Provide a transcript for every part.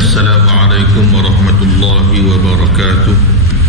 Assalamualaikum warahmatullahi wabarakatuh.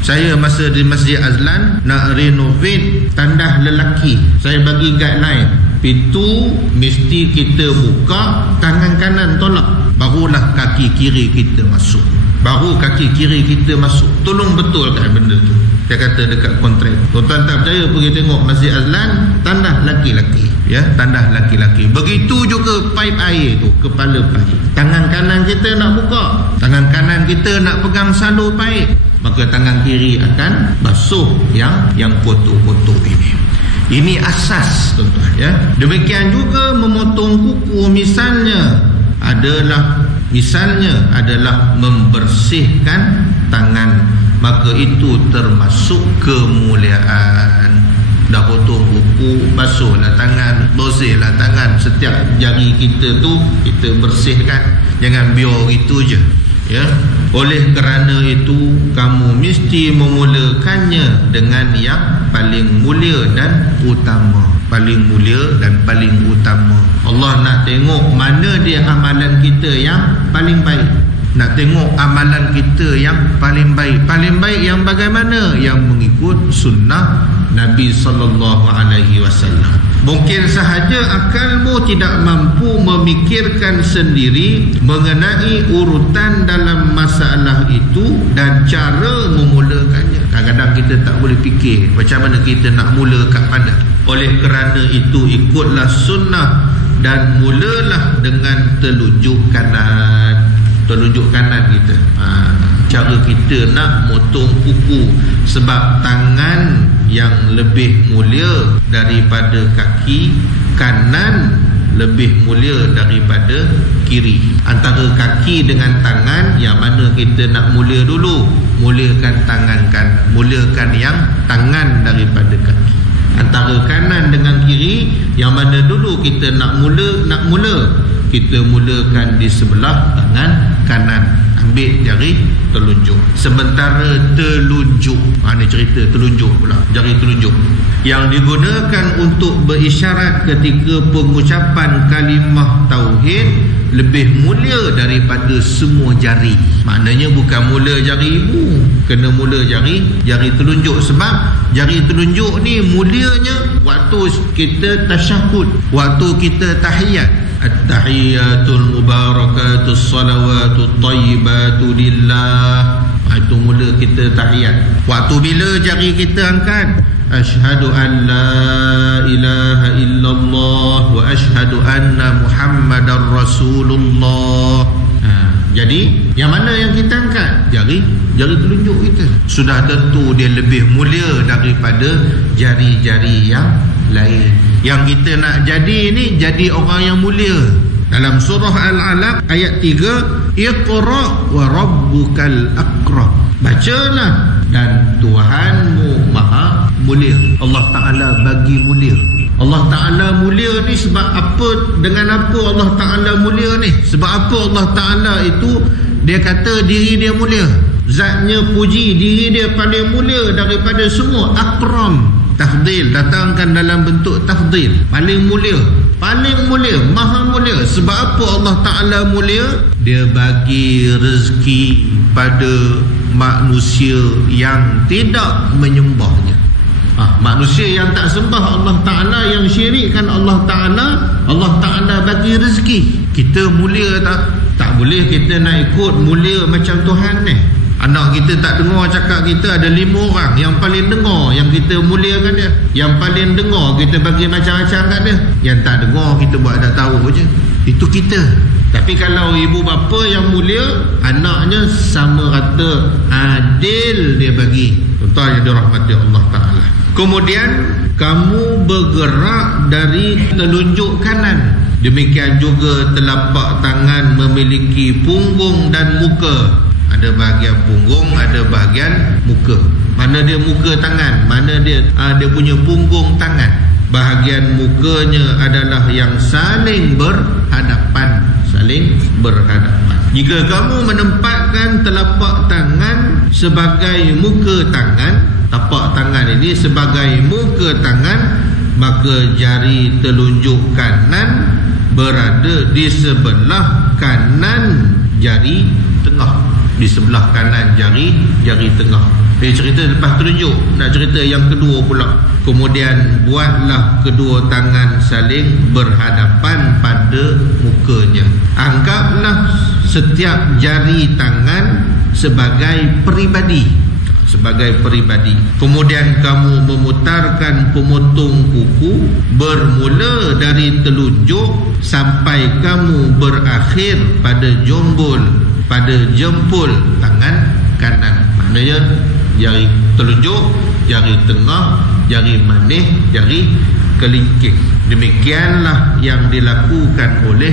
Saya masa di Masjid Azlan nak renovate tandas lelaki. Saya bagi guideline, pintu mesti kita buka tangan kanan tolak, barulah kaki kiri kita masuk. Baru kaki kiri kita masuk. Tolong betulkan benda tu. Saya kata dekat kontrak. Tuan-tuan tak percaya, pergi tengok Masjid Azlan, tandas laki-laki. Ya, tandas laki-laki. Begitu juga paip air tu, kepala paip. Tangan kanan kita nak buka, tangan kanan kita nak pegang salur paip, maka tangan kiri akan basuh yang kotor-kotor ini. Ini asas, tuan-tuan, ya. Demikian juga memotong kuku misalnya adalah membersihkan tangan, maka itu termasuk kemuliaan. Dah potong kuku, basuhlah tangan, bersihlah tangan. Setiap jari kita tu kita bersihkan, jangan biar gitu je, ya. Oleh kerana itu kamu mesti memulakannya dengan yang paling mulia dan utama. Paling mulia dan paling utama. Allah nak tengok mana dia amalan kita yang paling baik. Nak tengok amalan kita yang paling baik. Paling baik yang bagaimana? Yang mengikut sunnah Nabi SAW. Mungkin sahaja akalmu tidak mampu memikirkan sendiri mengenai urutan dalam masalah itu dan cara memulakannya. Kadang-kadang kita tak boleh fikir macam mana kita nak mula kat mana. Oleh kerana itu ikutlah sunnah dan mulalah dengan telunjuk kanan. Telunjuk kanan kita. Cara kita nak motong kuku, sebab tangan yang lebih mulia daripada kaki, kanan lebih mulia daripada kiri. Antara kaki dengan tangan, yang mana kita nak mulia dulu? Muliakan tangan kanan, muliakan yang tangan daripada kaki. Antara kanan dengan kiri, yang mana dulu kita nak mula? Kita mulakan di sebelah tangan kanan. Ambil jari telunjuk. Sementara telunjuk, mana cerita telunjuk pula, jari telunjuk yang digunakan untuk berisyarat ketika pengucapan kalimah tauhid lebih mulia daripada semua jari. Maknanya bukan mula jari ibu, kena mula jari telunjuk. Sebab jari telunjuk ni mulianya waktu kita tasyahud, waktu kita tahiyat. At-tahiyatul mubarakatus salawatut tayyibatu lillah. Itu mula kita tahiyat. Waktu bila jari kita angkat, asyhadu an la ilaha illallah wa asyhadu anna muhammadar rasulullah. Jadi yang mana yang kita angkat? Jari telunjuk kita. Sudah tentu dia lebih mulia daripada jari-jari yang lain. Yang kita nak jadi ni, jadi orang yang mulia. Dalam surah Al-Alaq ayat 3, Iqra wa rabbukal akram. Bacalah dan Tuhanmu maha mulia. Allah Ta'ala bagi mulia. Allah Ta'ala mulia ni sebab apa? Dengan apa Allah Ta'ala mulia ni? Sebab apa Allah Ta'ala itu dia kata diri dia mulia? Zatnya puji, diri dia paling mulia daripada semua. Akram, tafdil, datangkan dalam bentuk tafdil. Paling mulia, maha mulia. Sebab apa Allah Ta'ala mulia? Dia bagi rezeki pada manusia yang tidak menyembahnya. Manusia yang tak sembah Allah Ta'ala, yang syirikkan Allah Ta'ala bagi rezeki. Kita mulia tak? Tak boleh kita nak ikut mulia macam Tuhan ni. Anak kita tak dengar cakap kita, ada 5 orang yang paling dengar, yang kita muliakan dia. Yang paling dengar kita bagi macam-macam kat dia. Yang tak dengar kita buat tak tahu je. Itu kita. Tapi kalau ibu bapa yang mulia, anaknya sama rata adil dia bagi. Contoh yang dirahmati Allah Ta'ala. Kemudian kamu bergerak dari telunjuk kanan. Demikian juga telapak tangan memiliki punggung dan muka. Ada bahagian punggung, ada bahagian muka. Mana dia muka tangan, mana dia punya punggung tangan. Bahagian mukanya adalah yang saling berhadapan. Jika kamu menempatkan telapak tangan sebagai muka tangan, tapak tangan ini sebagai muka tangan, maka jari telunjuk kanan berada di sebelah kanan jari tengah, di sebelah kanan jari tengah. Cerita lepas tunjuk, nak cerita yang kedua pula. Kemudian buatlah kedua tangan saling berhadapan pada mukanya. Anggaplah setiap jari tangan sebagai peribadi. Kemudian kamu memutarkan pemotong kuku bermula dari telunjuk sampai kamu berakhir pada jempol tangan kanan. Maknanya jari telunjuk, jari tengah, jari manis, jari kelingking. Demikianlah yang dilakukan oleh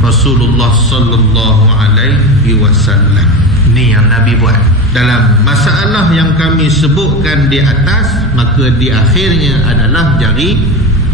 Rasulullah sallallahu alaihi wasallam. Ini yang Nabi buat. Dalam masalah yang kami sebutkan di atas, maka di akhirnya adalah jari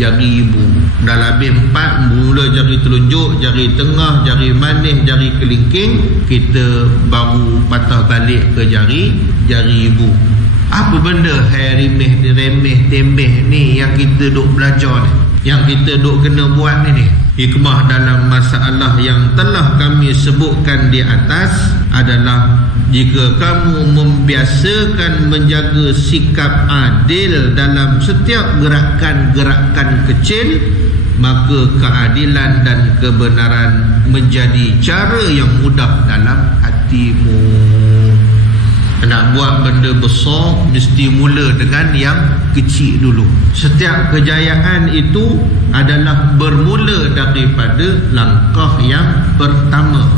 ibu. Dah lebih 4, mula jari telunjuk, jari tengah, jari manis, jari kelingking, kita baru patah balik ke jari ibu. Apa benda remeh temeh ni yang kita duk belajar ni, yang kita duk kena buat ni? Hikmah dalam masalah yang telah kami sebutkan di atas adalah jika kamu membiasakan menjaga sikap adil dalam setiap gerakan-gerakan kecil, maka keadilan dan kebenaran menjadi cara yang mudah dalam hatimu. Nak buat benda besar, mesti mula dengan yang kecil dulu. Setiap kejayaan itu adalah bermula daripada langkah yang pertama.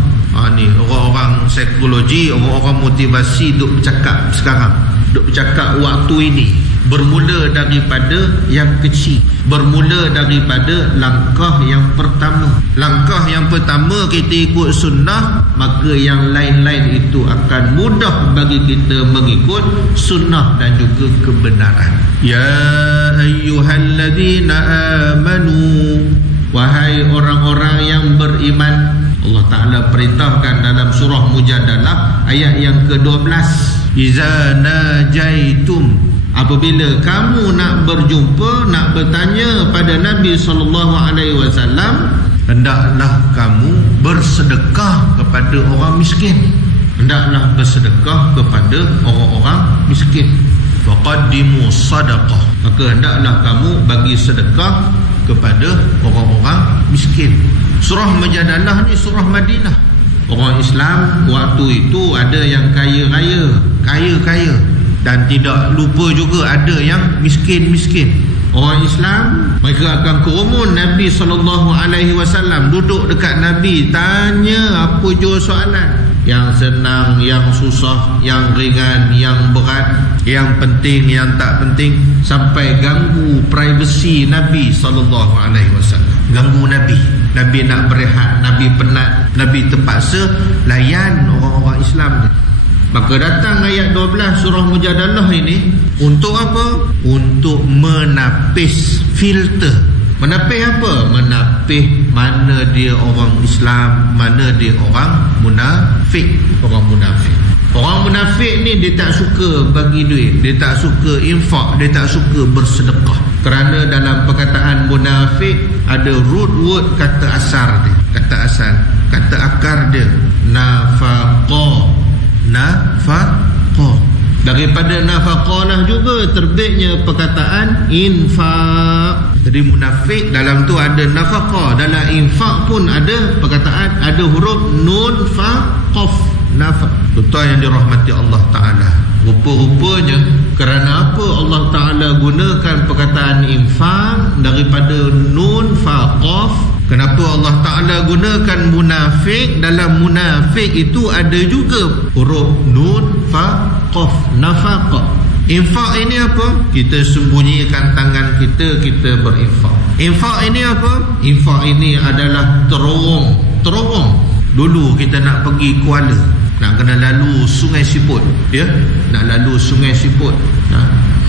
Ni orang-orang psikologi, orang-orang motivasi duk bercakap sekarang, duk bercakap waktu ini. Bermula daripada yang kecil, bermula daripada langkah yang pertama. Langkah yang pertama kita ikut sunnah, maka yang lain-lain itu akan mudah bagi kita mengikut sunnah dan juga kebenaran. Ya ayyuhalladzina amanu, wahai orang-orang yang beriman. Allah Ta'ala perintahkan dalam surah Mujadalah ayat yang ke-12, iza najaitum, apabila kamu nak berjumpa, nak bertanya pada Nabi SAW, hendaklah kamu bersedekah kepada orang miskin. Hendaklah bersedekah kepada orang-orang miskin. Faqaddimu sadaqah, maka hendaklah kamu bagi sedekah kepada orang-orang miskin. Surah Mujadalah ni surah Madinah. Orang Islam waktu itu ada yang kaya-kaya, dan tidak lupa juga ada yang miskin-miskin. Orang Islam mereka akan kerumun Nabi SAW, duduk dekat Nabi, tanya apa jua soalan, yang senang, yang susah, yang ringan, yang berat, yang penting, yang tak penting, sampai ganggu privasi Nabi SAW. Ganggu Nabi nak berehat, Nabi penat, Nabi terpaksa layan orang-orang Islam. Maka datang ayat 12 surah Mujadalah ini untuk apa? Untuk menapis filter. Menapis apa? Menapis mana dia orang Islam, mana dia orang munafik. Orang munafik ni dia tak suka bagi duit, dia tak suka infak, dia tak suka bersedekah. Kerana dalam perkataan munafik ada root word kata asal dia, kata akar dia nafaqah. Daripada nafaqah lah juga terbitnya perkataan infak. Jadi munafik dalam tu ada nafaqah, dalam infak pun ada perkataan, ada huruf nun fa qaf, nafaq. Tuan yang dirahmati Allah Ta'ala, rupa-rupanya kerana apa Allah Ta'ala gunakan perkataan infak daripada nun fa qaf? Kenapa Allah Ta'ala gunakan munafik? Dalam munafik itu ada juga huruf nun fa qaf, nafaqah. Infak ini apa? Kita sembunyikan tangan kita, kita berinfak. Infak ini apa? Infak ini adalah terowong. Dulu kita nak pergi Kuala, nak kena lalu Sungai Siput, ya? Nak lalu Sungai Siput,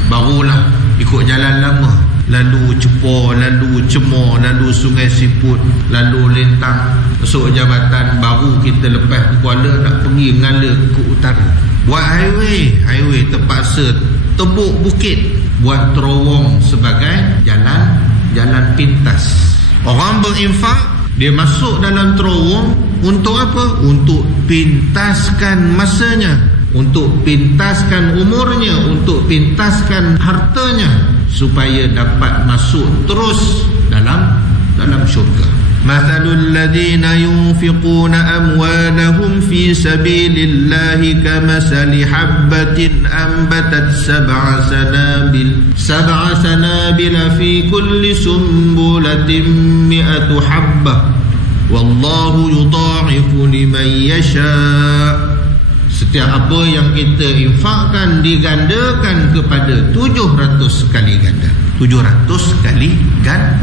barulah ikut jalan lama, lalu Cepor, lalu Cemor, lalu Sungai Siput, lalu Lentang, masuk jabatan, baru kita lepas Kuala nak pergi Ngala ke utara. Buat highway terpaksa tebuk bukit, buat terowong sebagai jalan pintas. Orang berinfak Dia masuk dalam terowong untuk apa? Untuk pintaskan masanya, untuk pintaskan umurnya, untuk pintaskan hartanya, supaya dapat masuk terus dalam syurga. Mathalul ladzina yunfiquna amwalahum fi sabilillahi kamathali habbatin anbatat sab'a sanabila fi kulli sumbulatin mi'atu habbah wallahu yudha'ifu liman yasha'. Setiap apa yang kita infakkan digandakan kepada 700 kali ganda. 700 kali ganda.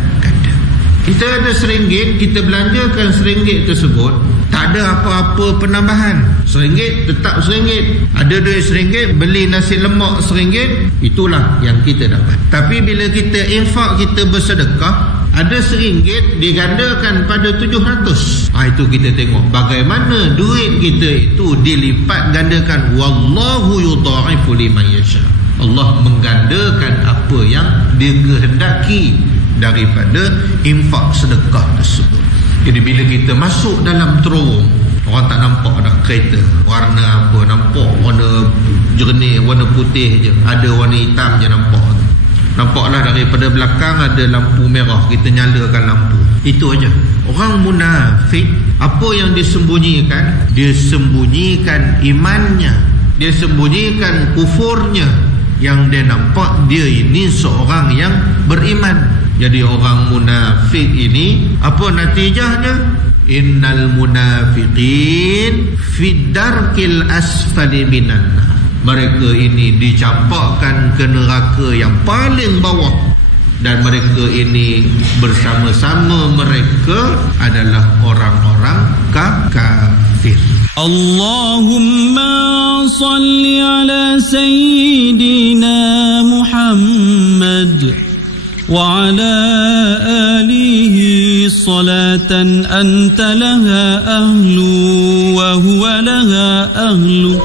Kita ada RM1, kita belanjakan RM1 tersebut, tak ada apa-apa penambahan. RM1 tetap RM1. Ada duit RM1, beli nasi lemak RM1, itulah yang kita dapat. Tapi bila kita infak, kita bersedekah, ada RM1 digandakan pada 700. Itu kita tengok bagaimana duit kita itu dilipat gandakan. Wallahu yudha'ifu liman yasha. Allah menggandakan apa yang dia kehendaki daripada infak sedekah tersebut. Jadi bila kita masuk dalam terowong, orang tak nampak dah kereta warna apa, nampak warna jernih, warna putih je, ada warna hitam je nampaklah daripada belakang ada lampu merah, kita nyalakan lampu, itu aja. Orang munafik, apa yang disembunyikan? Dia sembunyikan imannya, dia sembunyikan kufurnya. Yang dia nampak dia ini seorang yang beriman. Jadi orang munafik ini, apa natijahnya? Innal munafiqin fid darkil asfali minan nar. Mereka ini dicampakkan ke neraka yang paling bawah, dan mereka ini bersama-sama mereka adalah orang-orang kafir. Allahumma salli ala sayyidina Muhammad wa ala alihi salatan anta laha ahlu wa huwa laha ahlu.